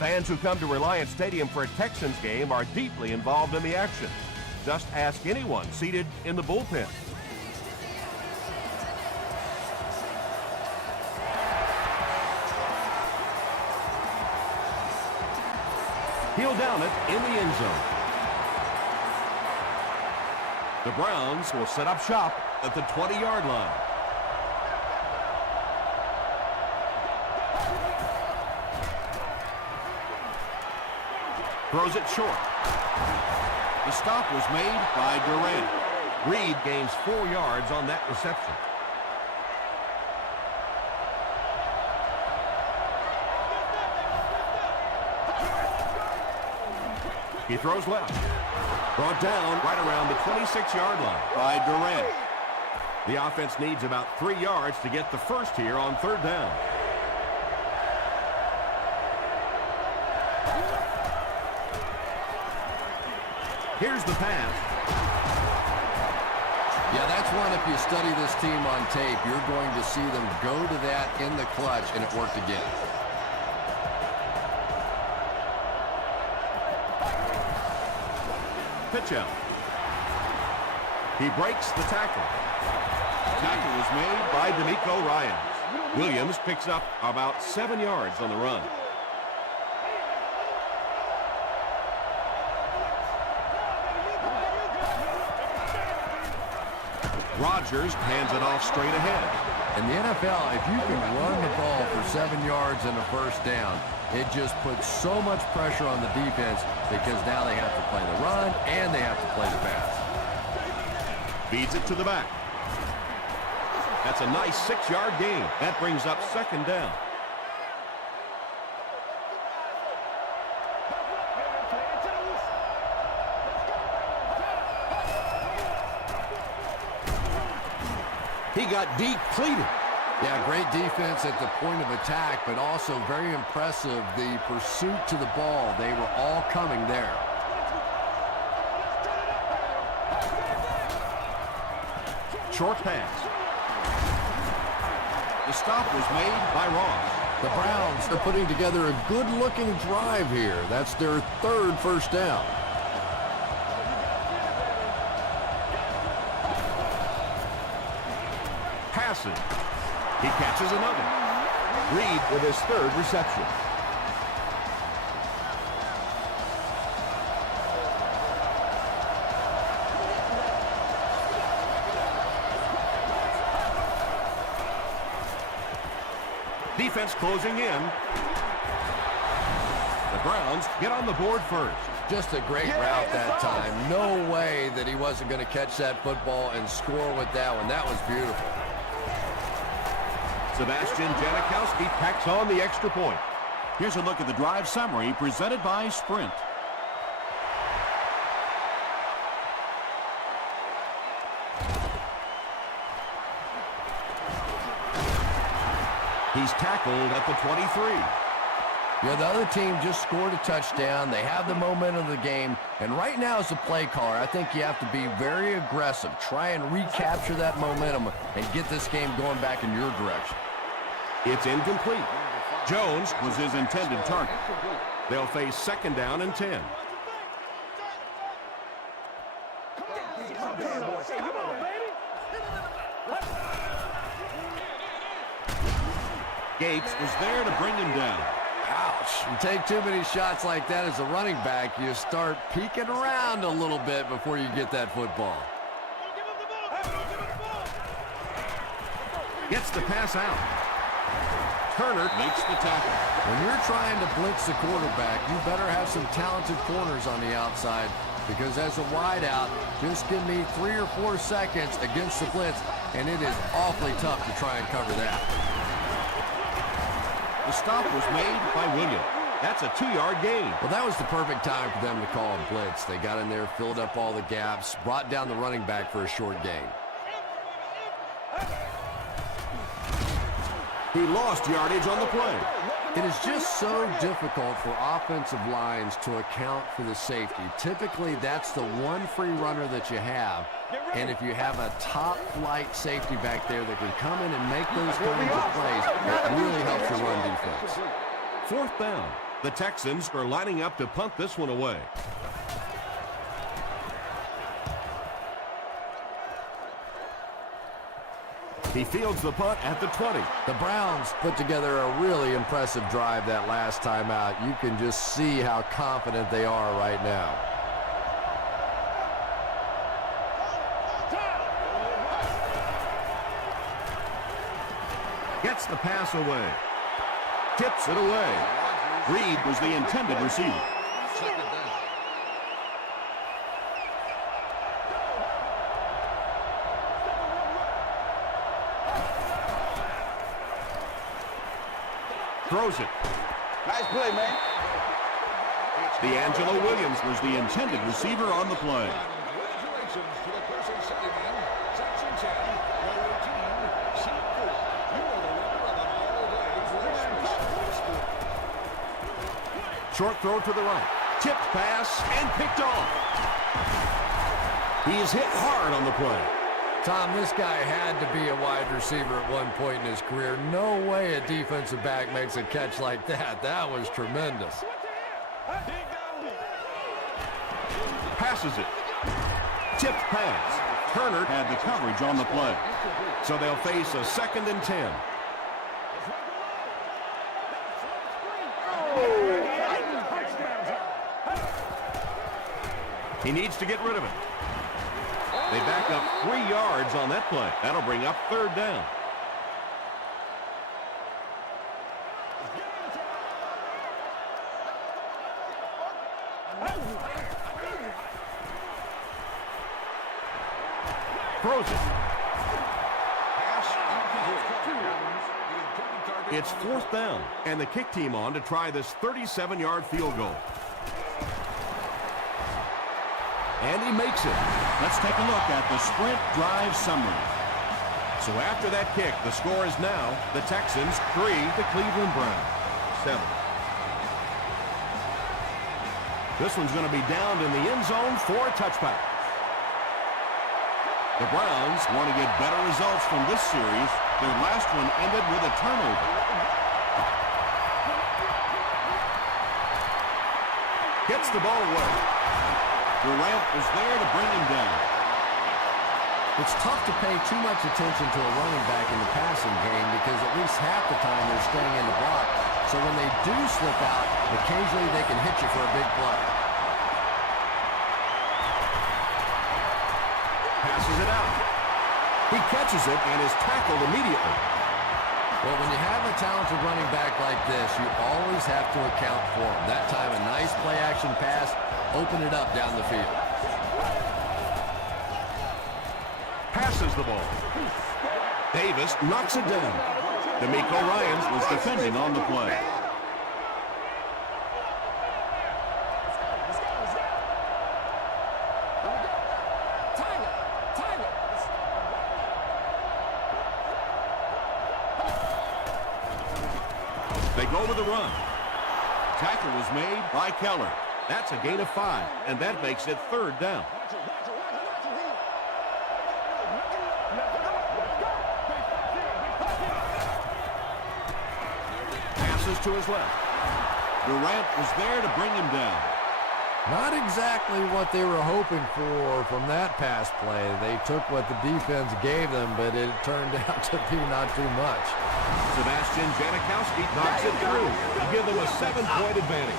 Fans who come to Reliance Stadium for a Texans game are deeply involved in the action. Just ask anyone seated in the bullpen. He'll down it in the end zone. The Browns will set up shop at the 20-yard line. Throws it short. The stop was made by Durant. Reed gains 4 yards on that reception. He throws left. Brought down right around the 26-yard line by Durant. The offense needs about 3 yards to get the first here on 3rd down. Here's the pass. Yeah, that's one, if you study this team on tape, you're going to see them go to that in the clutch, and it worked again. Pitch out. He breaks the tackle. Tackle was made by D'Amico Ryans. Williams picks up about 7 yards on the run. Rodgers hands it off straight ahead. In the NFL, if you can run the ball for 7 yards and a first down, it just puts so much pressure on the defense because now they have to play the run and they have to play the pass. Feeds it to the back. That's a nice 6-yard gain. That brings up 2nd down. He got depleted. Yeah, great defense at the point of attack, but also very impressive the pursuit to the ball. They were all coming there. Short pass. The stop was made by Ross. The Browns are putting together a good-looking drive here. That's their 3rd first down. Passing. He catches another. Reed with his 3rd reception. Defense closing in. The Browns get on the board first. Just a great route that time. No way that he wasn't going to catch that football and score with that one. That was beautiful. Sebastian Janikowski packs on the extra point. Here's a look at the drive summary presented by Sprint. He's tackled at the 23. Yeah, the other team just scored a touchdown. They have the momentum of the game. And right now as a play caller, I think you have to be very aggressive. Try and recapture that momentum and get this game going back in your direction. It's incomplete. Jones was his intended target. They'll face 2nd down and 10. Gates was there to bring him down. Ouch. You take too many shots like that as a running back, you start peeking around a little bit before you get that football. Gets the pass out. Turner makes the tackle. When you're trying to blitz the quarterback, you better have some talented corners on the outside because as a wideout, just give me 3 or 4 seconds against the blitz, and it is awfully tough to try and cover that. The stop was made by Williams. That's a 2-yard gain. Well, that was the perfect time for them to call a blitz. They got in there, filled up all the gaps, brought down the running back for a short gain. He lost yardage on the play. It is just so difficult for offensive lines to account for the safety. Typically, that's the one free runner that you have. And if you have a top-flight safety back there that can come in and make those kinds of plays, it really helps your run defense. 4th down. The Texans are lining up to punt this one away. He fields the punt at the 20. The Browns put together a really impressive drive that last time out. You can just see how confident they are right now. Gets the pass away. Tips it away. Reed was the intended receiver. Throws it. Nice play, man. D'Angelo Williams was the intended receiver on the play. Congratulations to the person sitting in section 10, row 18, seat 4. You are the winner of an all-day Christmas sport. Short throw to the right. Tipped pass and picked off. He is hit hard on the play. Tom, this guy had to be a wide receiver at one point in his career. No way a defensive back makes a catch like that. That was tremendous. Passes it. Tipped pass. Turner had the coverage on the play. So they'll face a 2nd and 10. He needs to get rid of it. They back up 3 yards on that play. That'll bring up 3rd down. Throws it. It's 4th down, and the kick team on to try this 37-yard field goal. And he makes it. Let's take a look at the sprint drive summary. So after that kick, the score is now the Texans 3, the Cleveland Browns 7. This one's going to be downed in the end zone for a touchback. The Browns want to get better results from this series. Their last one ended with a turnover. Gets the ball away. Durant was there to bring him down. It's tough to pay too much attention to a running back in the passing game because at least half the time they're staying in the block. So when they do slip out, occasionally they can hit you for a big play. Passes it out. He catches it and is tackled immediately. Well, when you have a talented running back like this, you always have to account for him. That time, a nice play-action pass, open it up down the field. Passes the ball. Davis knocks it down. D'Amico Ryans was defending on the play. They go to the run. Tackle was made by Keller. That's a gain of 5, and that makes it 3rd down. Passes to his left. Durant was there to bring him down. Not exactly what they were hoping for from that pass play. They took what the defense gave them, but it turned out to be not too much. Sebastian Janikowski knocks it through to give them a 7-point advantage.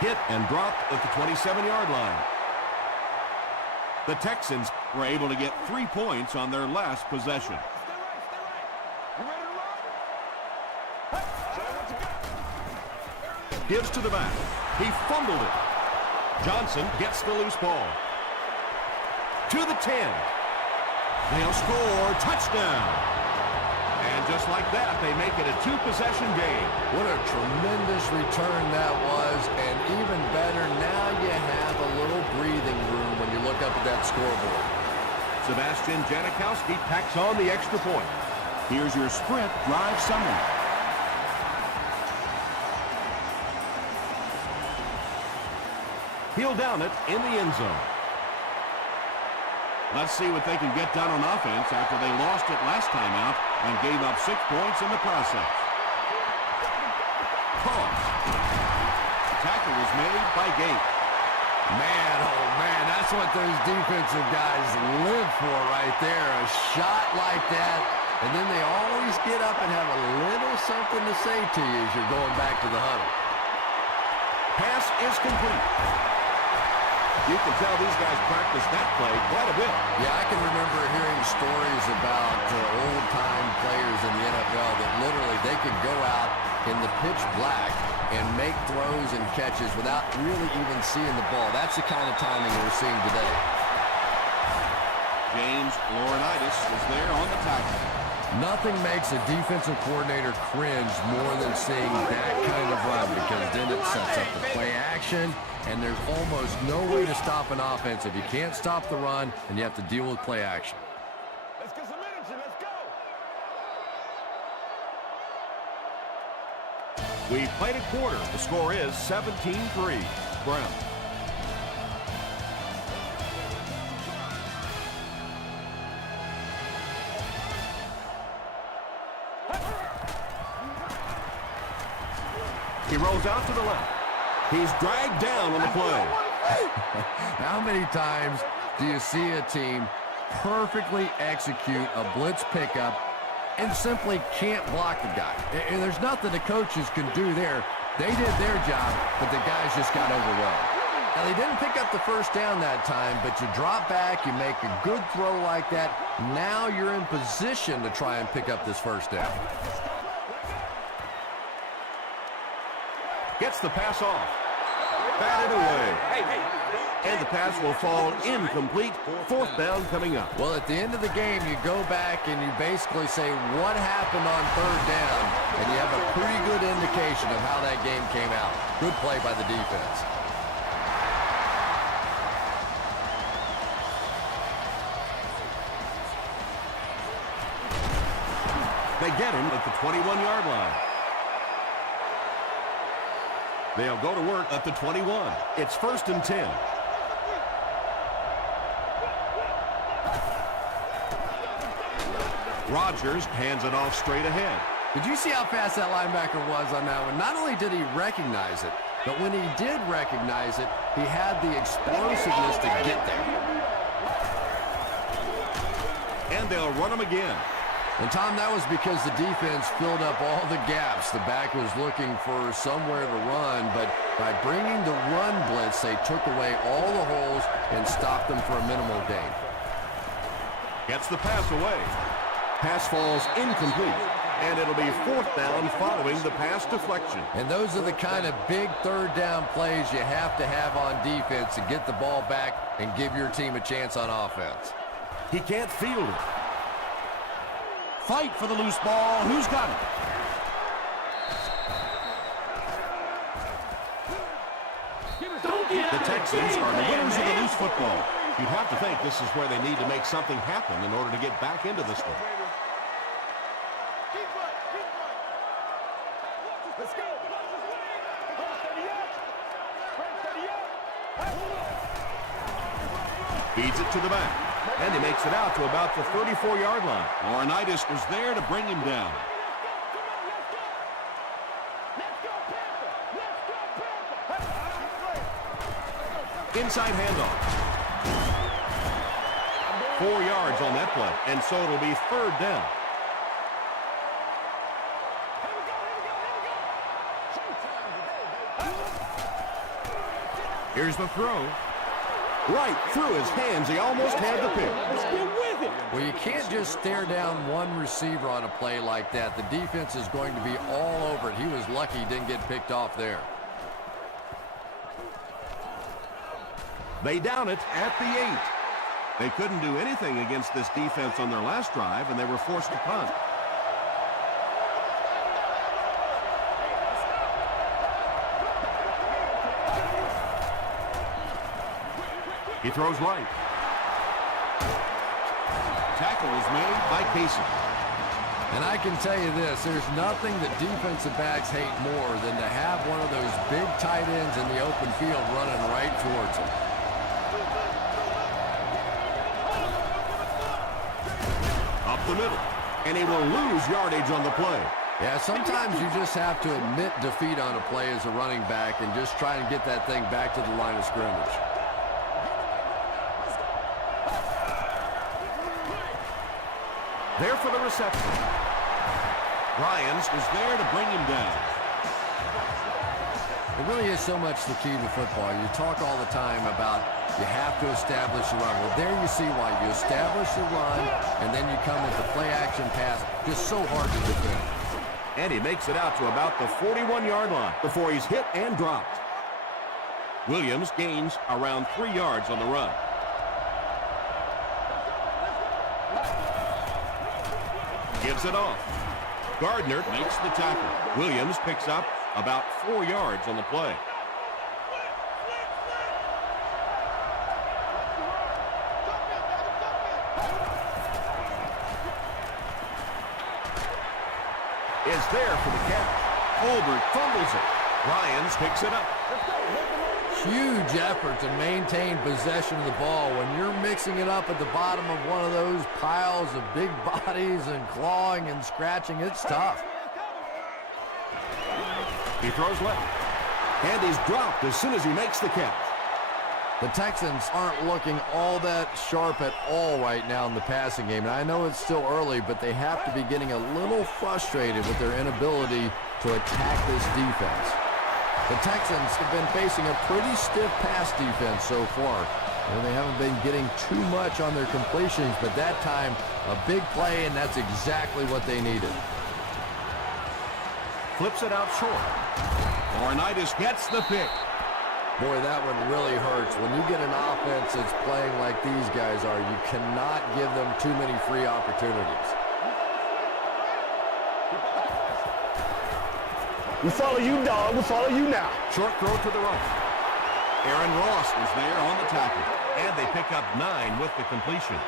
Hit and dropped at the 27-yard line. The Texans were able to get 3 points on their last possession. Gives to the back. He fumbled it. Johnson gets the loose ball. To the 10. They'll score. Touchdown. And just like that, they make it a 2-possession game. What a tremendous return that was, and even better, now you have a little breathing room when you look up at that scoreboard. Sebastian Janikowski packs on the extra point. Here's your sprint drive summary. He'll down it in the end zone. Let's see what they can get done on offense after they lost it last time out and gave up 6 points in the process. Toss. Tackle was made by Gate. Man, oh man, that's what those defensive guys live for right there. A shot like that, and then they always get up and have a little something to say to you as you're going back to the huddle. Pass is complete. You can tell these guys practice that play quite a bit. Yeah, I can remember hearing stories about old-time players in the NFL that literally they could go out in the pitch black and make throws and catches without really even seeing the ball. That's the kind of timing we're seeing today. James Laurinaitis is there on the tackle. Nothing makes a defensive coordinator cringe more than seeing that kind of run, because then it sets up the play action, and there's almost no way to stop an offense if you can't stop the run and you have to deal with play action. Let's get some energy. Let's go. We've played a quarter. The score is 17-3. Brown. He rolls out to the left. He's dragged down on the play. How many times do you see a team perfectly execute a blitz pickup and simply can't block the guy? And there's nothing the coaches can do there. They did their job, but the guys just got overwhelmed. Now, they didn't pick up the first down that time, but you drop back, you make a good throw like that. Now you're in position to try and pick up this first down. Gets the pass off. Batted away. And the pass will fall incomplete. 4th down coming up. Well, at the end of the game, you go back and you basically say what happened on 3rd down, and you have a pretty good indication of how that game came out. Good play by the defense. They get him at the 21-yard line. They'll go to work at the 21. It's 1st and 10. Rodgers hands it off straight ahead. Did you see how fast that linebacker was on that one? Not only did he recognize it, but when he did recognize it, he had the explosiveness to get there. And they'll run him again. And, Tom, that was because the defense filled up all the gaps. The back was looking for somewhere to run, but by bringing the run blitz, they took away all the holes and stopped them for a minimal gain. Gets the pass away. Pass falls incomplete, and it'll be 4th down following the pass deflection. And those are the kind of big 3rd down plays you have to have on defense to get the ball back and give your team a chance on offense. He can't field it. Fight for the loose ball. Who's got it? The Texans are the winners of the loose football. You'd have to think this is where they need to make something happen in order to get back into this one. Let's go. Feeds it to the back. And he makes it out to about the 34-yard line. Laurinaitis was there to bring him down. Inside handoff. 4 yards on that play, and so it'll be 3rd down. Here's the throw. Right through his hands. He almost had the pick. Let's get with it. Well, you can't just stare down one receiver on a play like that. The defense is going to be all over it. He was lucky he didn't get picked off there. They down it at the 8. They couldn't do anything against this defense on their last drive, and they were forced to punt. He throws right. Tackle is made by Casey. And I can tell you this, there's nothing that defensive backs hate more than to have one of those big tight ends in the open field running right towards them. the middle, and he will lose yardage on the play. Yeah, sometimes you just have to admit defeat on a play as a running back and just try and get that thing back to the line of scrimmage. There for the reception. Ryans is there to bring him down. It really is so much the key to football. You talk all the time about you have to establish the run. Well, there you see why. You establish the run, and then you come with the play-action pass. Just so hard to defend. And he makes it out to about the 41-yard line before he's hit and dropped. Williams gains around 3 yards on the run. Gives it off. Gardner makes the tackle. Williams picks up about 4 yards on the play. Is there for the catch. Holbert fumbles it. Ryans picks it up. Huge effort to maintain possession of the ball. When you're mixing it up at the bottom of one of those piles of big bodies and clawing and scratching, it's tough. He throws left. And he's dropped as soon as he makes the catch. The Texans aren't looking all that sharp at all right now in the passing game. And I know it's still early, but they have to be getting a little frustrated with their inability to attack this defense. The Texans have been facing a pretty stiff pass defense so far. And they haven't been getting too much on their completions, but that time, a big play, and that's exactly what they needed. Flips it out short. Laurinaitis gets the pick. Boy, that one really hurts. When you get an offense that's playing like these guys are, you cannot give them too many free opportunities. We follow you, dog. We follow you now. Short throw to the right. Aaron Ross is there on the tackle. And they pick up 9 with the completion.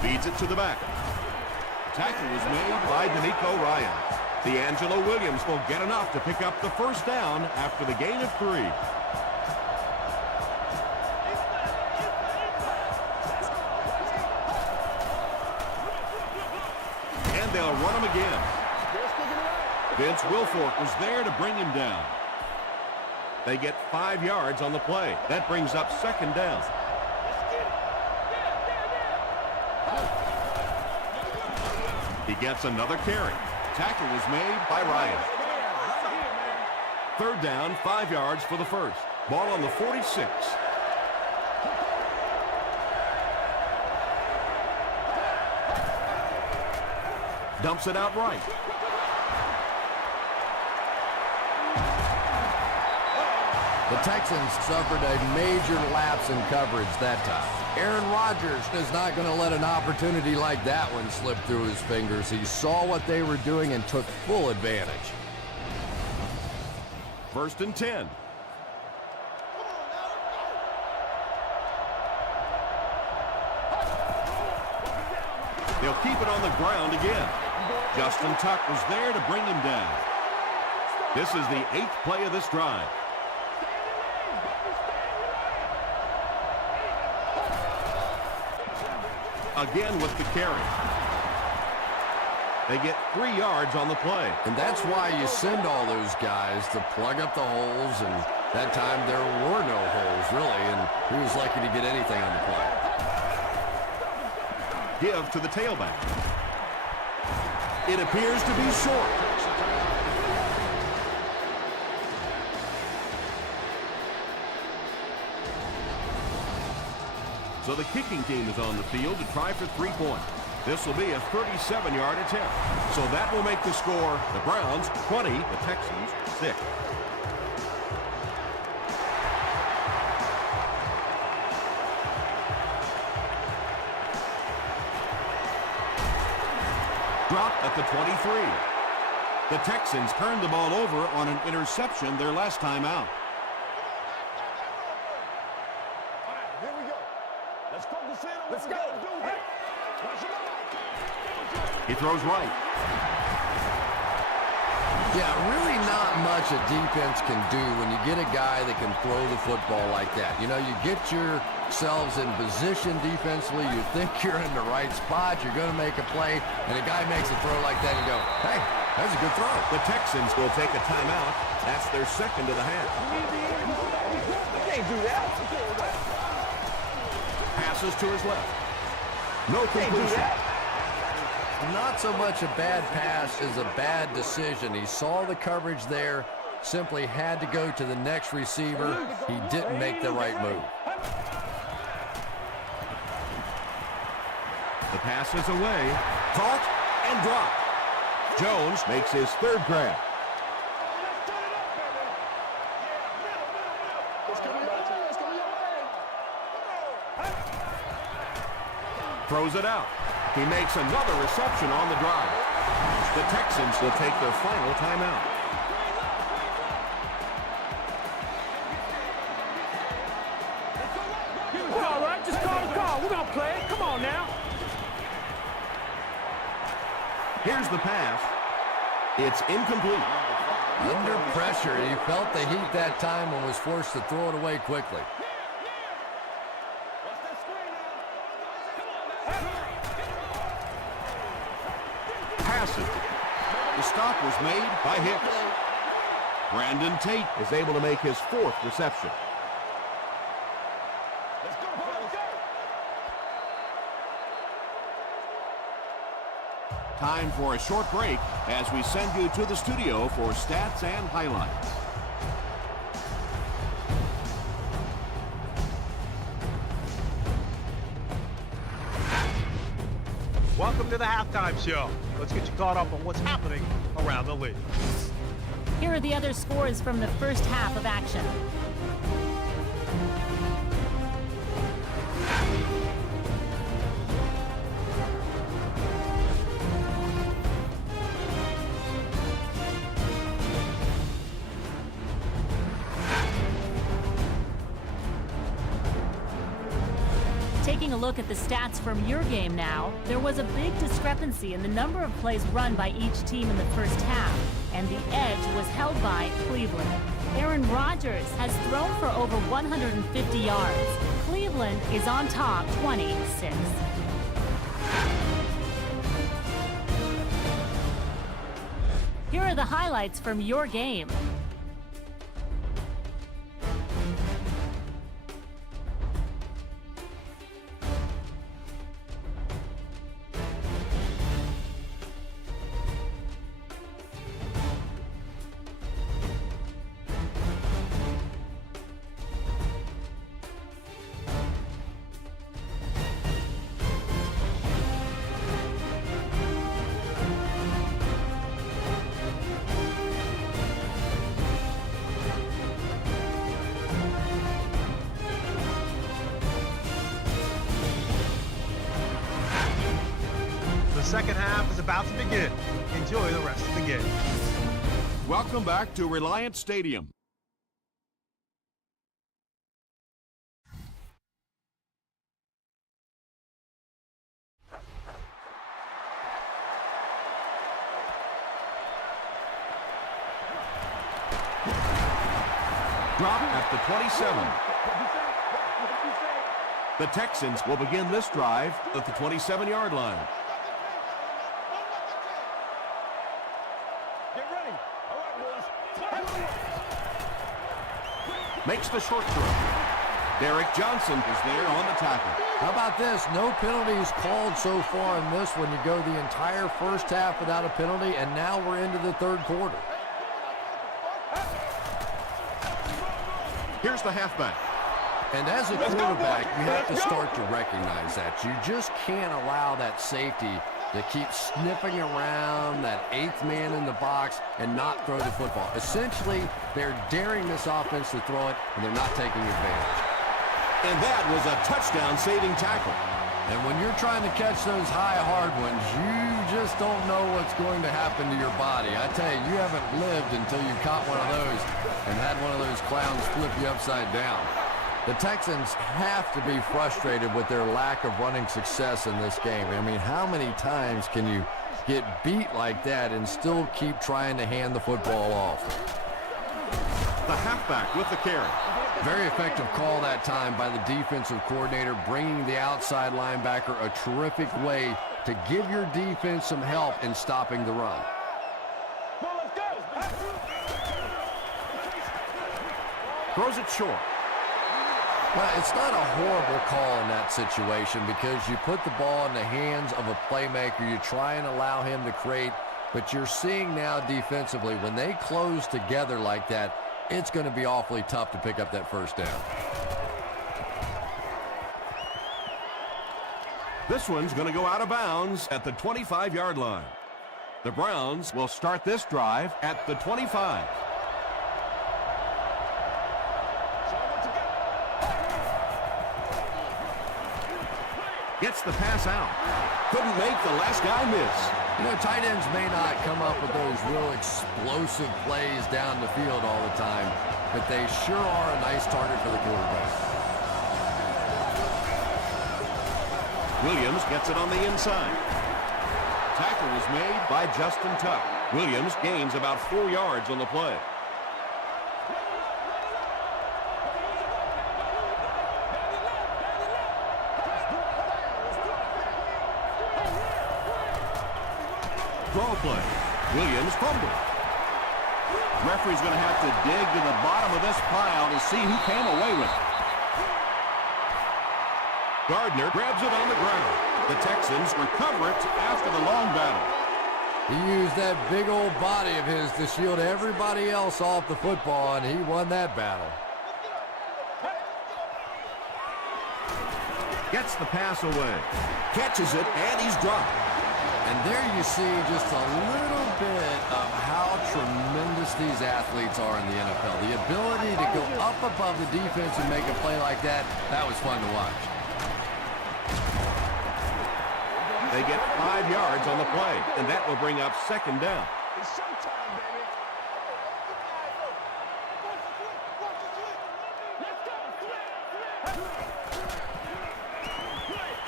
Feeds it to the back. Tackle was made by D'Amico Ryan. D'Angelo Williams will get enough to pick up the first down after the gain of 3. And they'll run him again. Vince Wilfork was there to bring him down. They get 5 yards on the play. That brings up 2nd down. He gets another carry. Tackle was made by Ryan. 3rd down, 5 yards for the first. Ball on the 46. Dumps it out right. The Texans suffered a major lapse in coverage that time. Aaron Rodgers is not going to let an opportunity like that one slip through his fingers. He saw what they were doing and took full advantage. 1st and 10. They'll keep it on the ground again. Justin Tuck was there to bring him down. This is the 8th play of this drive. Again with the carry. They get 3 yards on the play. And that's why you send all those guys to plug up the holes, and that time there were no holes, really, and he was lucky to get anything on the play. Give to the tailback. It appears to be short. So the kicking team is on the field to try for 3 points. This will be a 37-yard attempt. So that will make the score the Browns 20, the Texans 6. Dropped at the 23. The Texans turned the ball over on an interception their last time out. Here we go. Let's focus in on what we gotta do here. He throws right. Yeah, really not much a defense can do when you get a guy that can throw the football like that. You know, you get yourselves in position defensively. You think you're in the right spot. You're going to make a play, and a guy makes a throw like that, and you go, hey, that's a good throw. The Texans will take a timeout. That's their second of the half. You can't do that. Passes to his left. No conclusion. Not so much a bad pass as a bad decision. He saw the coverage there, simply had to go to the next receiver. He didn't make the right move. The pass is away. Caught and dropped. Jones makes his third grab. Throws it out. He makes another reception on the drive. The Texans will take their final timeout. We're all right. Just call the call. We're going to play. Come on now. Here's the pass. It's incomplete. Under pressure, he felt the heat that time and was forced to throw it away quickly. Passes. The stop was made by Hicks. Brandon Tate is able to make his fourth reception. Time for a short break as we send you to the studio for stats and highlights. Welcome to the halftime show. Let's get you caught up on what's happening around the league. Here are the other scores from the first half of action. Taking a look at the stats from your game now, there was a big discrepancy in the number of plays run by each team in the first half, and the edge was held by Cleveland. Aaron Rodgers has thrown for over 150 yards. Cleveland is on top 26. Here are the highlights from your game. The second half is about to begin. Enjoy the rest of the game. Welcome back to Reliance Stadium. Drop at the 27. The Texans will begin this drive at the 27-yard line. Get ready. All right, boys. Makes the short throw. Derek Johnson is there on the tackle. How about this? No penalties called so far in this when you go the entire first half without a penalty, and now we're into the third quarter. Here's the halfback. And as a quarterback, you have to start to recognize that. You just can't allow that safety to keep sniffing around that eighth man in the box and not throw the football. Essentially, they're daring this offense to throw it, and they're not taking advantage. And that was a touchdown-saving tackle. And when you're trying to catch those high, hard ones, you just don't know what's going to happen to your body. I tell you, you haven't lived until you caught one of those and had one of those clowns flip you upside down. The Texans have to be frustrated with their lack of running success in this game. I mean, how many times can you get beat like that and still keep trying to hand the football off? the halfback with the carry. Very effective call that time by the defensive coordinator, bringing the outside linebacker, a terrific way to give your defense some help in stopping the run. Throws it short. Well, it's not a horrible call in that situation because you put the ball in the hands of a playmaker. You try and allow him to create, but you're seeing now defensively, when they close together like that, it's going to be awfully tough to pick up that first down. This one's going to go out of bounds at the 25-yard line. The Browns will start this drive at the 25. Gets the pass out. Couldn't make the last guy miss. You know, tight ends may not come up with those real explosive plays down the field all the time, but they sure are a nice target for the quarterback. Williams gets it on the inside. Tackle was made by Justin Tuck. Williams gains about 4 yards on the play. Throw play. Williams fumbled. Referee's going to have to dig to the bottom of this pile to see who came away with it. Gardner grabs it on the ground. The Texans recover it after the long battle. He used that big old body of his to shield everybody else off the football, and he won that battle. Gets the pass away. Catches it, and he's dropped. And there you see just a little bit of how tremendous these athletes are in the NFL. The ability to go up above the defense and make a play like that, that was fun to watch. They get 5 yards on the play, and that will bring up second down. It's showtime, baby.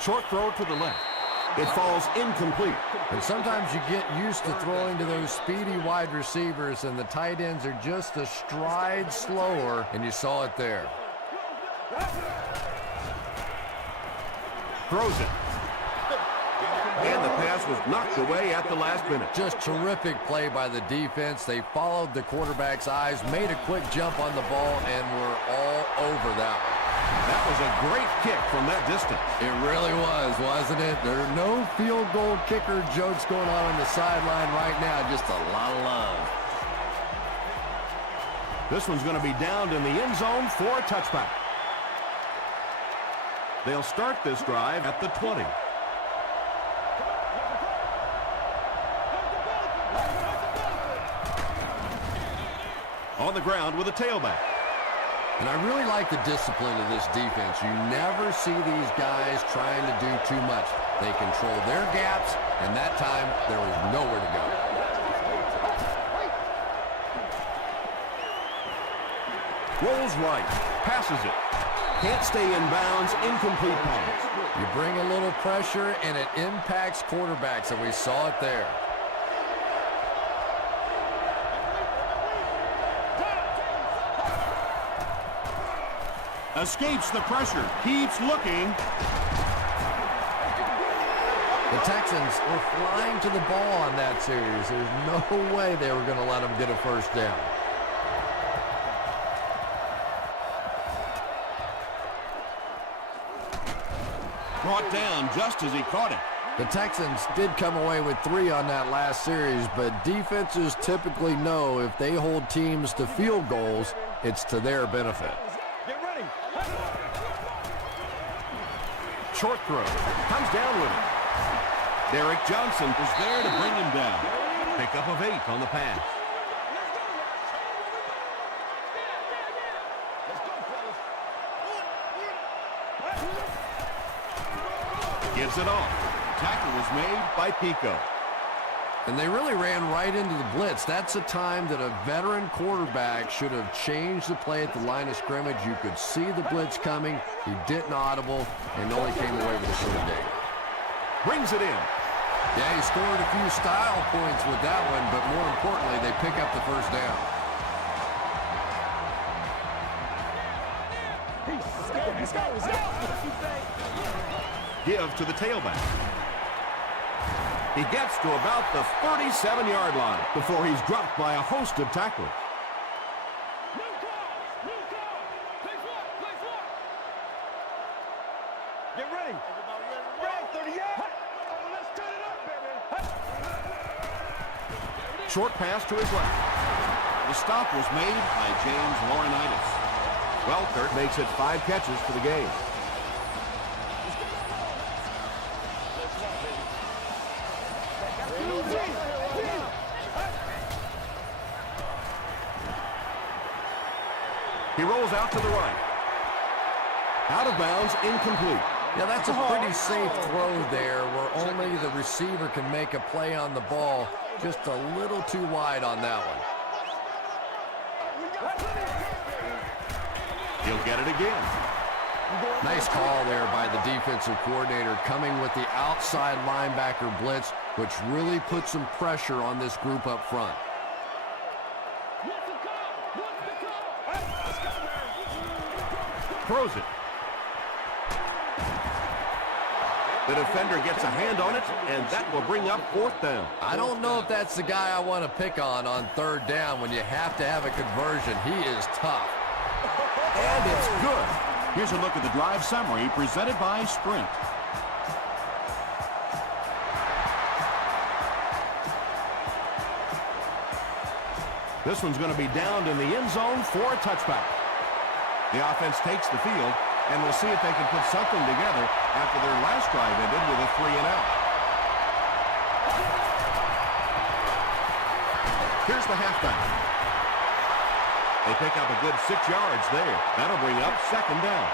Short throw to the left. It falls incomplete. And sometimes you get used to throwing to those speedy wide receivers, and the tight ends are just a stride slower, and you saw it there. Throws it. And the pass was knocked away at the last minute. Just terrific play by the defense. They followed the quarterback's eyes, made a quick jump on the ball, and were all over that one. That was a great kick from that distance. It really was, wasn't it? There are no field goal kicker jokes going on the sideline right now. Just a lot of love. This one's going to be downed in the end zone for a touchback. They'll start this drive at the 20. On the ground with a tailback. And I really like the discipline of this defense. You never see these guys trying to do too much. They control their gaps, and that time there was nowhere to go. Rolls right, passes it. Can't stay in bounds, incomplete pass. You bring a little pressure, and it impacts quarterbacks, and we saw it there. Escapes the pressure, keeps looking. The Texans were flying to the ball on that series. There's no way they were going to let them get a first down. Brought down just as he caught it. The Texans did come away with 3 on that last series, but defenses typically know if they hold teams to field goals, it's to their benefit. Short throw. Comes down with it. Derek Johnson was there to bring him down. Pickup of 8 on the pass. Gives it off. Tackle was made by Pico. And they really ran right into the blitz. That's a time that a veteran quarterback should have changed the play at the line of scrimmage. You could see the blitz coming. He didn't audible and only came away with a short gain. Brings it in. Yeah, he scored a few style points with that one, but more importantly, they pick up the first down. Let's go. Give to the tailback. He gets to about the 37-yard line before he's dropped by a host of tacklers. Get ready. Right, 38. Let's turn it up, baby. Short pass to his left. The stop was made by James Laurinaitis. Welkert makes it 5 catches for the game. He rolls out to the right. Out of bounds, incomplete. Yeah, that's a pretty safe throw there where only the receiver can make a play on the ball. Just a little too wide on that one. He'll get it again. Nice call there by the defensive coordinator coming with the outside linebacker blitz, which really put some pressure on this group up front. Throws it. The defender gets a hand on it, and that will bring up 4th down. I don't know if that's the guy I want to pick on 3rd down when you have to have a conversion. He is tough. And it's good. Here's a look at the drive summary presented by Sprint. This one's going to be downed in the end zone for a touchback. The offense takes the field, and we'll see if they can put something together after their last drive ended with a 3-and-out. Here's the halfback. They pick up a good 6 yards there. That'll bring up 2nd down.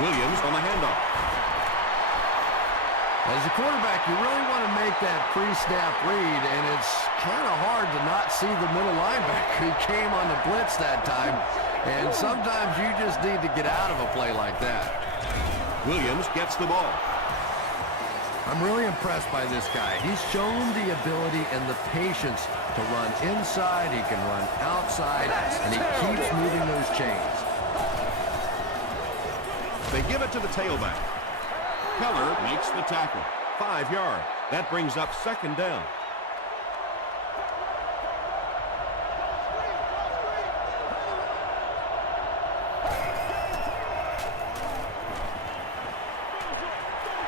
Williams on the handoff. As a quarterback, you really want to make that pre-snap read, and it's kind of hard to not see the middle linebacker. He came on the blitz that time, and sometimes you just need to get out of a play like that. Williams gets the ball. I'm really impressed by this guy. He's shown the ability and the patience to run inside, he can run outside, and he keeps moving those chains. They give it to the tailback. Keller makes the tackle. 5 yards. That brings up 2nd down.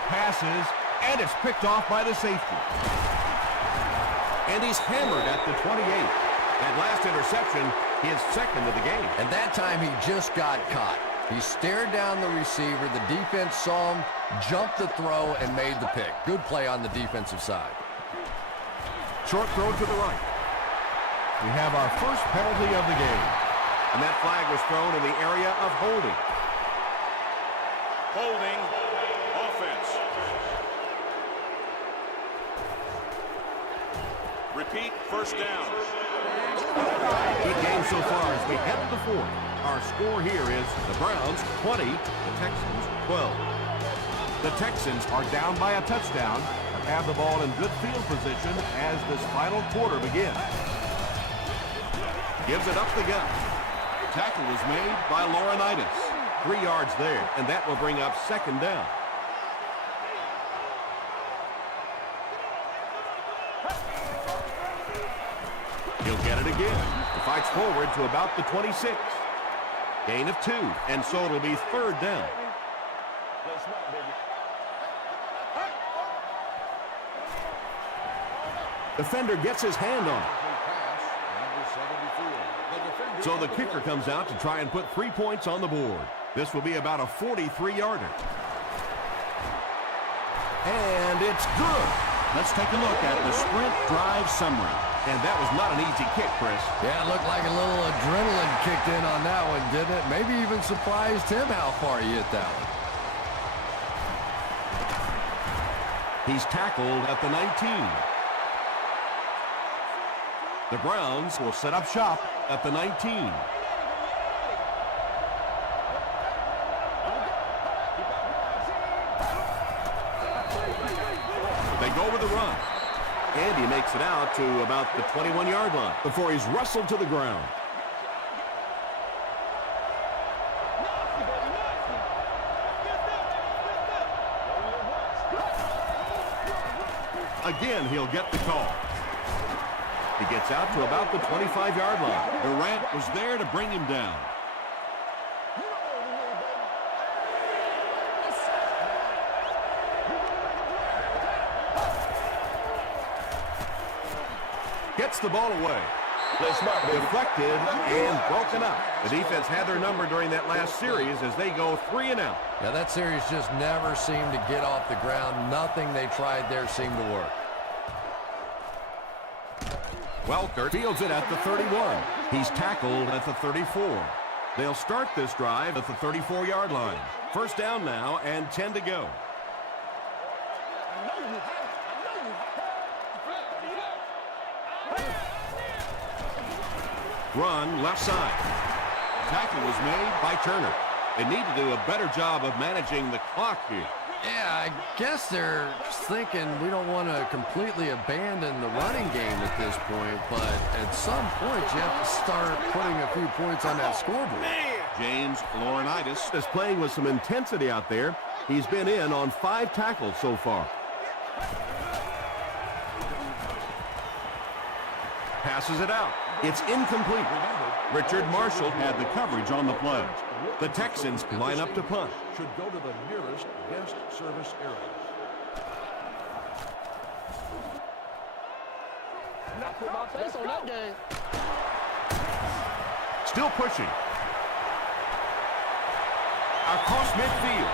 Passes, and it's picked off by the safety. And he's hammered at the 28. That last interception, his 2nd of the game. And that time he just got caught. He stared down the receiver, the defense saw him, jumped the throw, and made the pick. Good play on the defensive side. Short throw to the right. We have our first penalty of the game. And that flag was thrown in the area of holding. Holding offense. Repeat, 1st down. Good game so far as we head to the 4th. Our score here is the Browns 20, the Texans 12. The Texans are down by a touchdown, but have the ball in good field position as this final quarter begins. Gives it up the gut. Tackle was made by Laurinaitis. 3 yards there, and that will bring up 2nd down. He'll get it again. He fights forward to about the 26. Gain of 2, and so it'll be 3rd down. Defender gets his hand on it. So the kicker comes out to try and put 3 points on the board. This will be about a 43-yarder. And it's good. Let's take a look at the sprint drive summary. And that was not an easy kick, Chris. Yeah, it looked like a little adrenaline kicked in on that one, didn't it? Maybe even surprised him how far he hit that one. He's tackled at the 19. The Browns will set up shop at the 19. go with the run. And he makes it out to about the 21-yard line before he's wrestled to the ground. Again, he'll get the call. He gets out to about the 25-yard line. Durant was there to bring him down. Gets the ball away. Deflected and broken up. The defense had their number during that last series as they go 3 and out. Yeah, that series just never seemed to get off the ground. Nothing they tried there seemed to work. Welker fields it at the 31. He's tackled at the 34. They'll start this drive at the 34-yard line. First down now and 10 to go. Run left side. Tackle was made by Turner. They need to do a better job of managing the clock here. Yeah, I guess they're thinking we don't want to completely abandon the running game at this point, but at some point you have to start putting a few points on that scoreboard. James Laurinaitis is playing with some intensity out there. He's been in on 5 tackles so far. Passes it out. It's incomplete. Richard Marshall had the coverage on the play. The Texans line up to punt. Should go to the nearest guest service area. Not put my face on that game. Still pushing. Across midfield.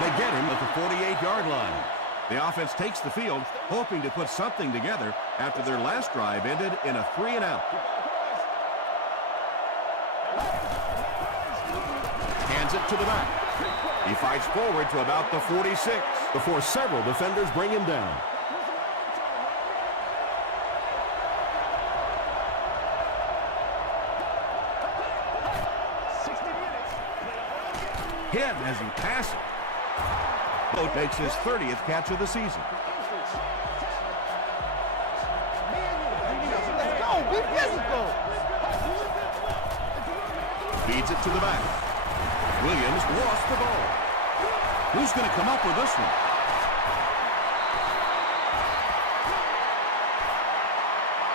They get him at the 48-yard line. The offense takes the field, hoping to put something together after their last drive ended in a 3 and out. Hands it to the back. He fights forward to about the 46 before several defenders bring him down. Hit as he passes. Boat makes his 30th catch of the season. Let's go. Be physical. Feeds it to the back. Williams lost the ball. Who's going to come up with this one?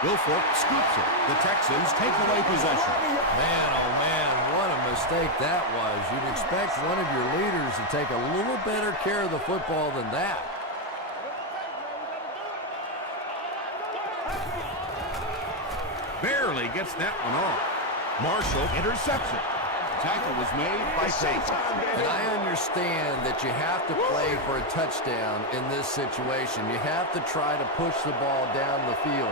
Wilfork scoops it. The Texans take away possession. Man, oh man, what a mistake that was. You'd expect one of your leaders to take a little better care of the football than that. Barely gets that one off. Marshall intercepts it. Tackle was made by Tate. And I understand that you have to play for a touchdown in this situation. You have to try to push the ball down the field.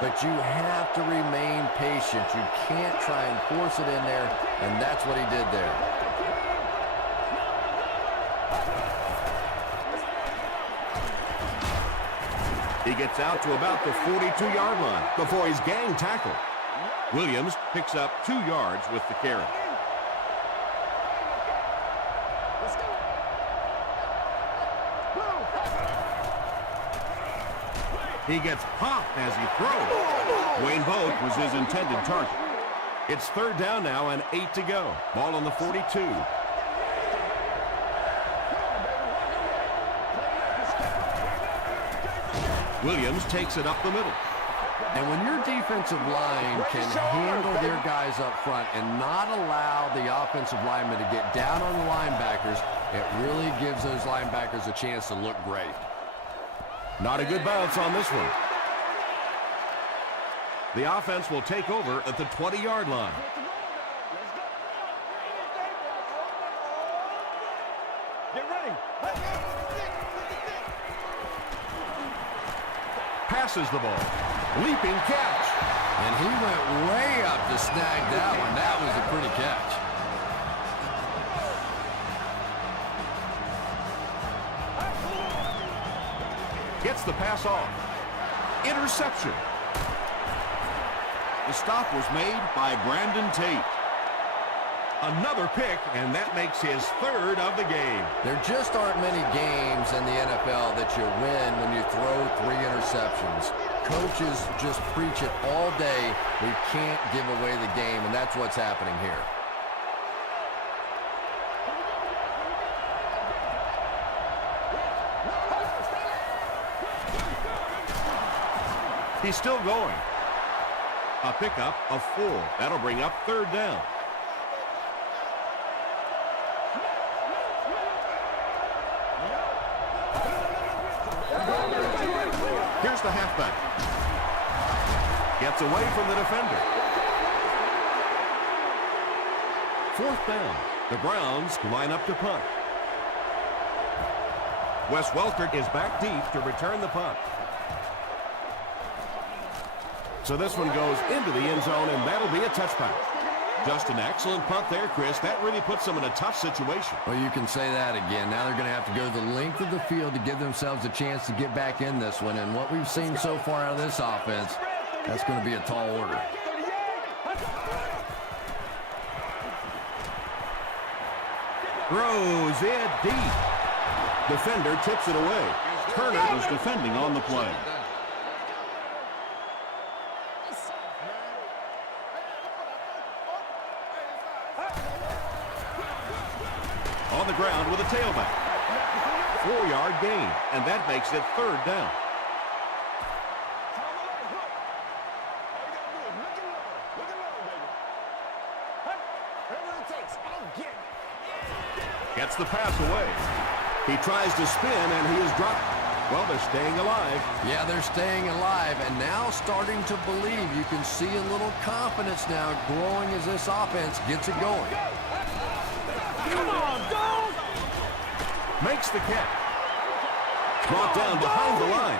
But you have to remain patient. You can't try and force it in there, and that's what he did there. He gets out to about the 42-yard line before he's gang tackled. Williams picks up 2 yards with the carry. He gets popped as he throws. Wayne Boat was his intended target. It's 3rd down now and 8 to go. Ball on the 42. Williams takes it up the middle. And when your defensive line can handle their guys up front and not allow the offensive linemen to get down on the linebackers, it really gives those linebackers a chance to look great. Not a good bounce on this one. The offense will take over at the 20-yard line. Get ready. Passes the ball. Leaping catch. And he went way up to snag that one. That was a pretty catch. Gets the pass off. Interception. The stop was made by Brandon Tate. Another pick, and that makes his third of the game. There just aren't many games in the NFL that you win when you throw 3 interceptions. Coaches just preach it all day. We can't give away the game, and that's what's happening here. He's still going. A pickup of 4. That'll bring up third down. Here's the halfback. Gets away from the defender. 4th down. The Browns line up to punt. Wes Welker is back deep to return the punt. So this one goes into the end zone, and that'll be a touchback. Just an excellent punt there, Chris. That really puts them in a tough situation. Well, you can say that again. Now they're going to have to go the length of the field to give themselves a chance to get back in this one. And what we've seen so far out of this offense, that's going to be a tall order. Throws it deep. Defender tips it away. Turner was defending on the play. On the ground with a tailback. 4-yard gain, and that makes it third down. Gets the pass away. He tries to spin, and he is dropped. Well, they're staying alive. Yeah, they're staying alive, and now starting to believe. You can see a little confidence now growing as this offense gets it going. Come on, dog! Makes the catch. Brought down behind the line.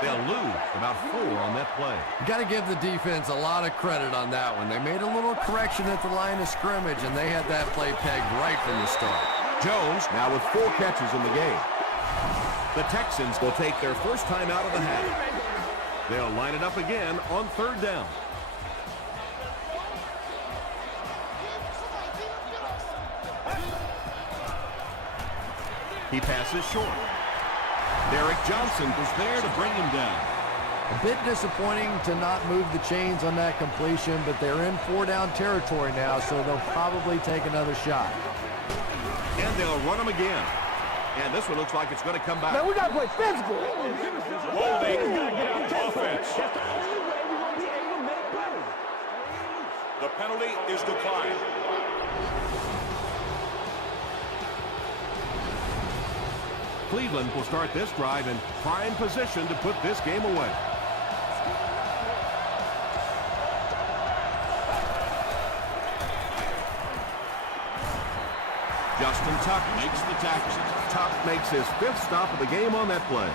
They'll lose about 4 on that play. You got to give the defense a lot of credit on that one. They made a little correction at the line of scrimmage, and they had that play pegged right from the start. Jones now with 4 catches in the game. The Texans will take their first time out of the half. They'll line it up again on third down. He passes short. Derek Johnson was there to bring him down. A bit disappointing to not move the chains on that completion, but they're in 4-down territory now, so they'll probably take another shot. And they'll run him again. And this one looks like it's going to come back. Man, we got to play physical. Holding offense. The penalty is declined. Cleveland will start this drive in prime position to put this game away. Justin Tuck makes the tackle. Tuck makes his 5th stop of the game on that play.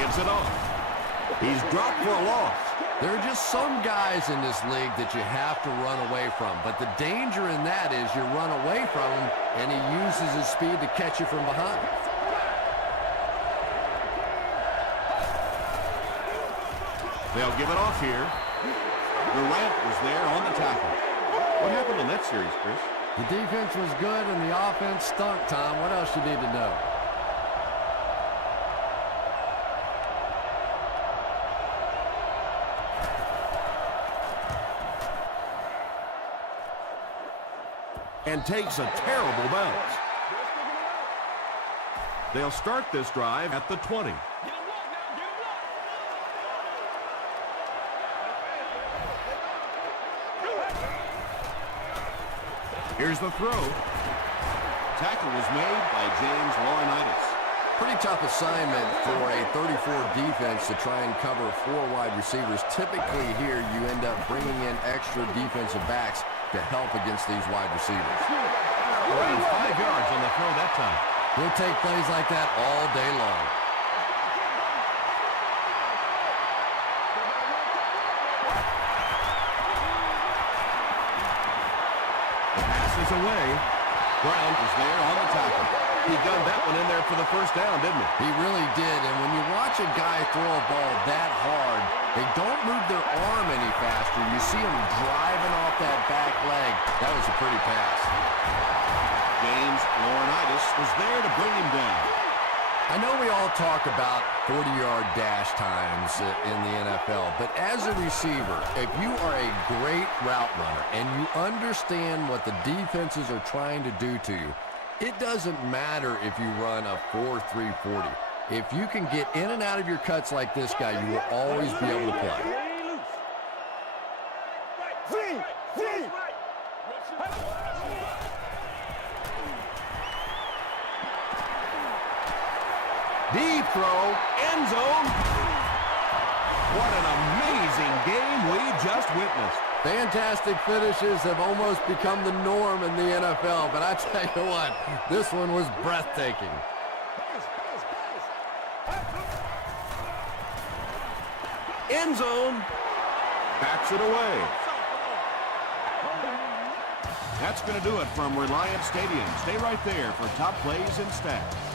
Gives it off. He's dropped for a loss. There are just some guys in this league that you have to run away from, but the danger in that is you run away from him, and he uses his speed to catch you from behind. They'll give it off here. Durant was there on the tackle. What happened in that series, Chris? The defense was good, and the offense stunk, Tom. What else you need to know? And takes a terrible bounce. They'll start this drive at the 20. Here's the throw. Tackle was made by James Laurinaitis. Pretty tough assignment for a 34 defense to try and cover 4 wide receivers. Typically here you end up bringing in extra defensive backs to help against these wide receivers. Running 5 yards on the throw that time. He'll take plays like that all day long. The pass is away. Brown is there on the tackle. He gunned that one in there for the first down, didn't he? He really did, and when you watch a guy throw a ball that hard, they don't move their arm any faster. You see him driving off that back leg. That was a pretty pass. James Laurinaitis was there to bring him down. I know we all talk about 40-yard dash times in the NFL, but as a receiver, if you are a great route runner and you understand what the defenses are trying to do to you, it doesn't matter if you run a 4.340. If you can get in and out of your cuts like this guy, you will always be able to play. Deep throw, end zone. What an amazing game we just witnessed. Fantastic finishes have almost become the norm in the NFL, but I tell you what, this one was breathtaking. End zone. Backs it away. That's going to do it from Reliance Stadium. Stay right there for top plays and stats.